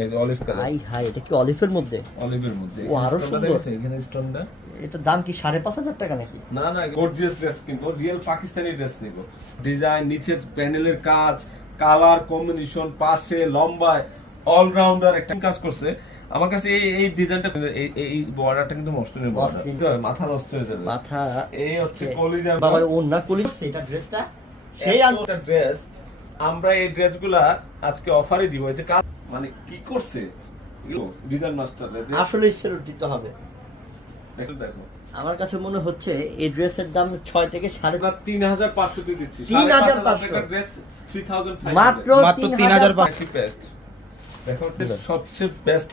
এই যে olive colour. High এটা কি অলিভের মধ্যে? অলিভের মধ্যে ও আরো সুন্দর। এখানে স্টোনটা। এটা দাম কি 5,500 টাকা নাকি? না না, গর্জিয়াস ড্রেস কিন্তু রিয়েল পাকিস্তানি ড্রেস নিব। ডিজাইন, নিচের প্যানেলের কাজ, কালার কম্বিনেশন, পাশে লম্বায় অলরাউন্ডার একটা কাজ করছে। আমার কাছে এই ডিজাইনটা, এই বর্ডারটা কিন্তু মসলিনের বর্ডার, কিন্তু মাথা নষ্ট হয়ে যাবে। মাথা এই হচ্ছে কলিজা বাবা, ওন্না কলিজা এটা ড্রেসটা সেই একটা ড্রেস। আমরা এই ড্রেসগুলা আজকে অফারে দিব। এই যে কাজ মানে কি করছে ডিজাইন মাস্টার, আসলে সেলুট দিতে হবে। দেখো আমার কাছে মনে হচ্ছে এই ড্রেসের দাম 6 থেকে 3,500 3,500 দিয়ে দিচ্ছি। 3,500 টাকার ড্রেস 3,500 মাত্র 3,500 দেখো সবচেয়ে বেস্ট।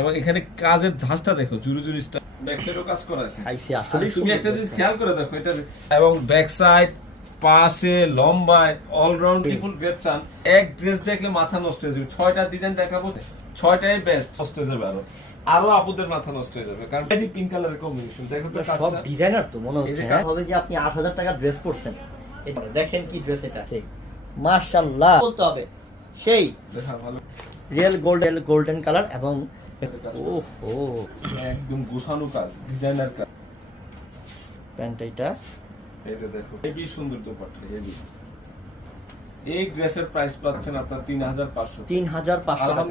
এবং এখানে কাজের ধাঁচটা দেখো, জুরি জুরি স্টাইল, ব্যাক সাইডও কাজ করা আছে। আসলে তুমি একটা জিনিস খেয়াল করে দেখো এটা, এবং ব্যাক সাইড, পাশে, লম্বায় অলরাউন্ড ফুল ড্রেস চান, এক ড্রেস দেখলে মাথা নষ্ট হয়ে যাবে। 6টা ডিজাইন দেখাবো, 6টাই বেস্ট, নষ্ট হয়ে যাবে। আরো আপুদের মাথা নষ্ট হয়ে যাবে, কারণ এই পিঙ্ক কালারের কম্বিনেশন দেখো তো। সব ডিজাইনার তো মনে হচ্ছে হবে যে আপনি 8,000 টাকা ড্রেস পরছেন। দেখেন কি ড্রেস এটা, মাশাআল্লাহ বলতে হবে। সেই দেখা ভালো, রিয়েল গোল্ডেন কালার এবং ওহো একদম গোছানো কাজ, ডিজাইনার কাজ। প্যান্ট এটা, এই যে দেখো হেভি সুন্দর দোপাট্টা, হেভি। এই ড্রেসের প্রাইস পাচ্ছেন আপনার 3,500 টাকা।